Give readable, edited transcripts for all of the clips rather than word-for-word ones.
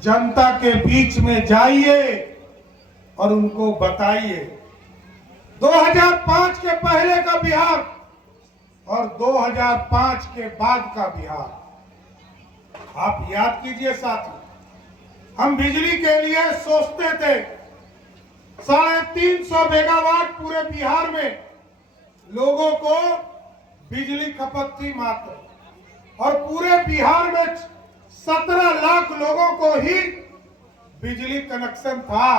जनता के बीच में जाइए और उनको बताइए 2005 के पहले का बिहार और 2005 के बाद का बिहार आप याद कीजिए साथियों। हम बिजली के लिए सोचते थे 350 मेगावाट पूरे बिहार में लोगों को बिजली खपत थी मात्र, और पूरे बिहार में 17 लाख लोगों को ही बिजली कनेक्शन था।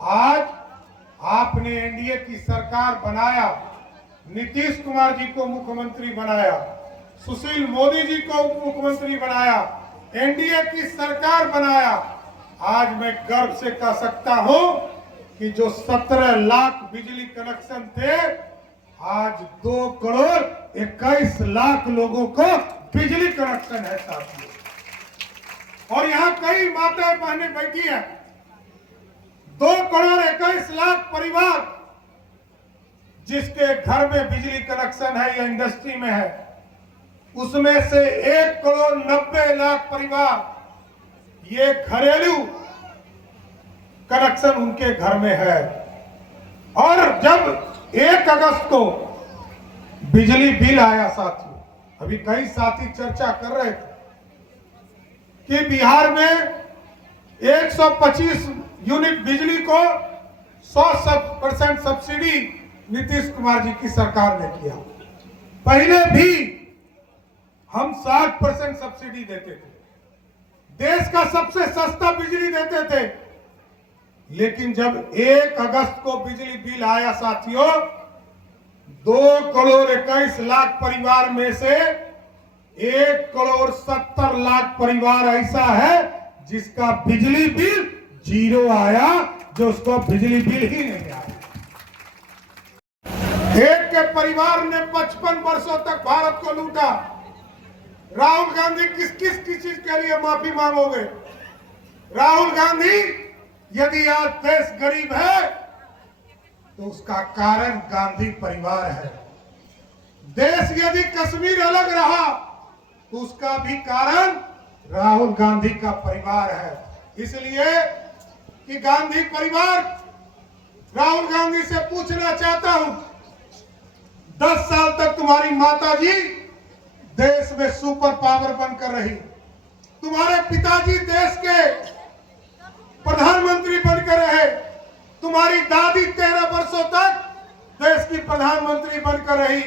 आज आपने एनडीए की सरकार बनाया, नीतीश कुमार जी को मुख्यमंत्री बनाया, सुशील मोदी जी को उप मुख्यमंत्री बनाया, एनडीए की सरकार बनाया। आज मैं गर्व से कह सकता हूं कि जो 17 लाख बिजली कनेक्शन थे, आज 2,21,00,000 लोगों को बिजली कनेक्शन है साथियों। और यहाँ कई माताएं बहनें बैठी हैं, 2,21,00,000 परिवार जिसके घर में बिजली कनेक्शन है या इंडस्ट्री में है, उसमें से 1,90,00,000 परिवार ये घरेलू कनेक्शन उनके घर में है। और जब 1 अगस्त को बिजली बिल आया साथियों, अभी कई साथी चर्चा कर रहे थे कि बिहार में 125 यूनिट बिजली को 100% सब्सिडी नीतीश कुमार जी की सरकार ने किया। पहले भी हम 60% सब्सिडी देते थे, देश का सबसे सस्ता बिजली देते थे। लेकिन जब 1 अगस्त को बिजली बिल आया साथियों, 2,21,00,000 परिवार में से 1,70,00,000 परिवार ऐसा है जिसका बिजली बिल 0 आया, जो उसको बिजली बिल ही नहीं आया। एक के परिवार ने 55 वर्षों तक भारत को लूटा। राहुल गांधी किस चीज के लिए माफी मांगोगे? राहुल गांधी, यदि आज देश गरीब है तो उसका कारण गांधी परिवार है। देश यदि कश्मीर अलग रहा तो उसका भी कारण राहुल गांधी का परिवार है। इसलिए कि गांधी परिवार, राहुल गांधी से पूछना चाहता हूं, 10 साल तक तुम्हारी माताजी देश में सुपर पावर बनकर रही, तुम्हारे पिताजी देश के प्रधानमंत्री बनकर रहे, तुम्हारी दादी 13 वर्षों तक देश की प्रधानमंत्री बनकर रही,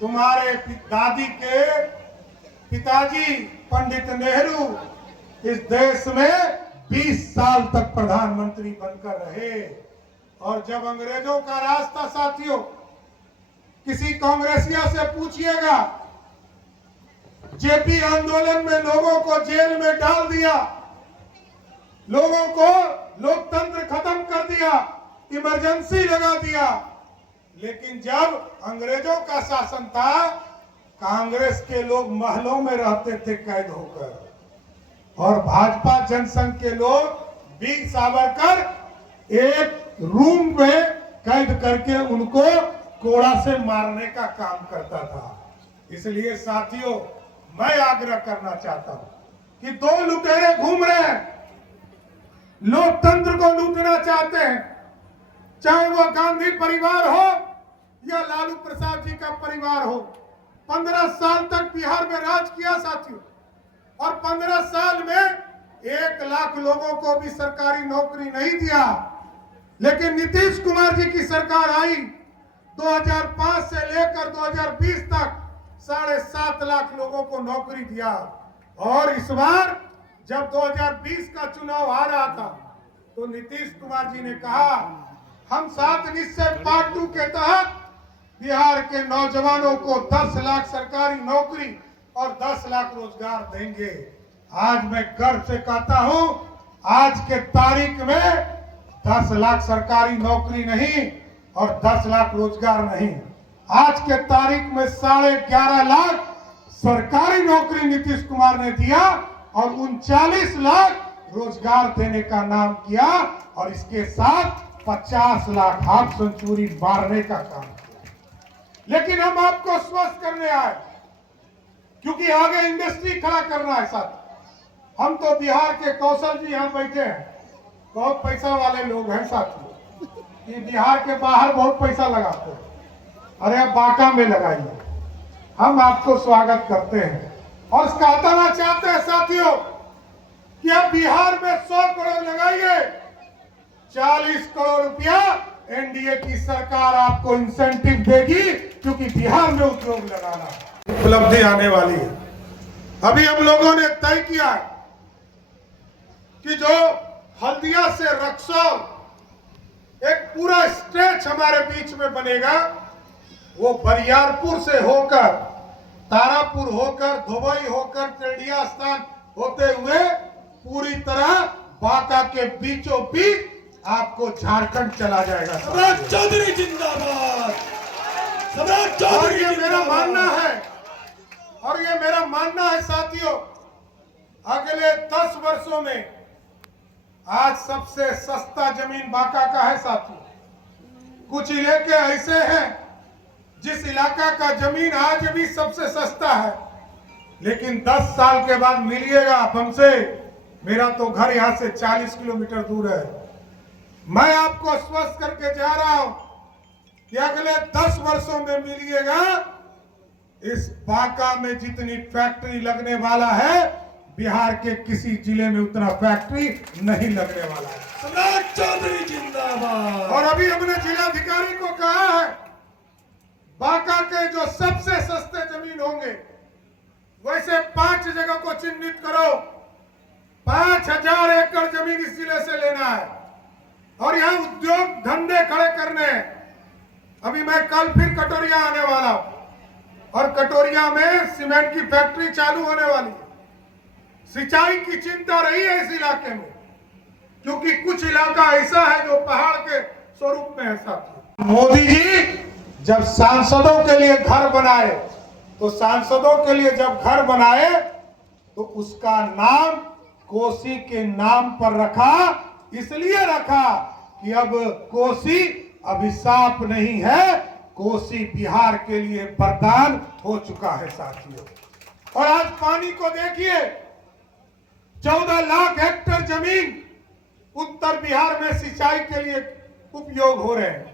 तुम्हारे दादी के पिताजी पंडित नेहरू इस देश में 20 साल तक प्रधानमंत्री बनकर रहे। और जब अंग्रेजों का राज था साथियों, किसी कांग्रेसिया से पूछिएगा, जेपी आंदोलन में लोगों को जेल में डाल दिया, लोगों को लोकतंत्र खत्म कर दिया, इमरजेंसी लगा दिया। लेकिन जब अंग्रेजों का शासन था, कांग्रेस के लोग महलों में रहते थे कैद होकर, और भाजपा जनसंघ के लोग वीर सावरकर एक रूम में कैद करके उनको कोड़ा से मारने का काम करता था। इसलिए साथियों, मैं आग्रह करना चाहता हूं कि 2 लुटेरे घूम रहे हैं, लोकतंत्र को लूटना चाहते हैं, चाहे वो गांधी परिवार हो या लालू प्रसाद जी का परिवार हो। 15 साल तक बिहार में राज किया साथियों, और 15 साल में 1 लाख लोगों को भी सरकारी नौकरी नहीं दिया। लेकिन नीतीश कुमार जी की सरकार आई, 2005 से लेकर 2020 तक 7.5 लाख लोगों को नौकरी दिया। और इस बार जब 2020 का चुनाव आ रहा था तो नीतीश कुमार जी ने कहा, हम 7 निश्चय पार्ट 2 के तहत बिहार के नौजवानों को 10 लाख सरकारी नौकरी और 10 लाख रोजगार देंगे। आज मैं गर्व से कहता हूं, आज के तारीख में 10 लाख सरकारी नौकरी नहीं और 10 लाख रोजगार नहीं, आज के तारीख में 11.5 लाख सरकारी नौकरी नीतीश कुमार ने दिया और 39 लाख रोजगार देने का नाम किया, और इसके साथ 50 लाख हाफ सेंचुरी मारने का काम किया। लेकिन हम आपको स्वस्थ करने आए, क्योंकि आगे इंडस्ट्री खड़ा करना है साथ। हम तो बिहार के कौशल जी यहाँ बैठे हैं, बहुत पैसा वाले लोग हैं साथियों, कि बिहार के बाहर बहुत पैसा लगाते हैं। अरे अब बांका में लगाइए, हम आपको स्वागत करते हैं और कहना चाहते हैं साथियों कि अब बिहार में 100 करोड़ लगाइए, 40 करोड़ रुपया एनडीए की सरकार आपको इंसेंटिव देगी, क्योंकि बिहार में उद्योग लगाना उपलब्धि आने वाली है। अभी हम लोगों ने तय किया है कि जो हल्दिया से रक्सौल एक पूरा स्ट्रेच हमारे बीच में बनेगा, वो बरियारपुर से होकर, तारापुर होकर, धोबई होकर, टेढ़िया स्थान होते हुए पूरी तरह बांका के बीचों बीच आपको झारखंड चला जाएगा। सम्राट चौधरी जिंदाबाद, सम्राट चौधरी। ये मेरा मानना है, और ये मेरा मानना है साथियों, अगले 10 वर्षों में आज सबसे सस्ता जमीन बांका का है साथियों। कुछ इलाके ऐसे हैं जिस इलाका का जमीन आज भी सबसे सस्ता है, लेकिन 10 साल के बाद मिलिएगा आप हमसे। मेरा तो घर यहां से 40 किलोमीटर दूर है। मैं आपको आश्वस्त करके जा रहा हूं कि अगले 10 वर्षों में मिलिएगा, इस बांका में जितनी फैक्ट्री लगने वाला है, बिहार के किसी जिले में उतना फैक्ट्री नहीं लगने वाला है। सम्राट चौधरी जिंदाबाद। और अभी हमने जिलाधिकारी को कहा है, बांका के जो सबसे सस्ते जमीन होंगे, वैसे 5 जगह को चिन्हित करो, 5000 एकड़ जमीन इस जिले से लेना है और यहाँ उद्योग धंधे खड़े करने हैं। अभी मैं कल फिर कटोरिया आने वाला हूं और कटोरिया में सीमेंट की फैक्ट्री चालू होने वाली है। सिंचाई की चिंता रही है इस इलाके में, क्योंकि कुछ इलाका ऐसा है जो पहाड़ के स्वरूप में है साथियों। मोदी जी जब सांसदों के लिए घर बनाए, तो सांसदों के लिए जब घर बनाए तो उसका नाम कोसी के नाम पर रखा। इसलिए रखा कि अब कोसी अभिशाप नहीं है, कोसी बिहार के लिए वरदान हो चुका है साथियों। और आज पानी को देखिए, 14 लाख हेक्टेयर जमीन उत्तर बिहार में सिंचाई के लिए उपयोग हो रहे हैं।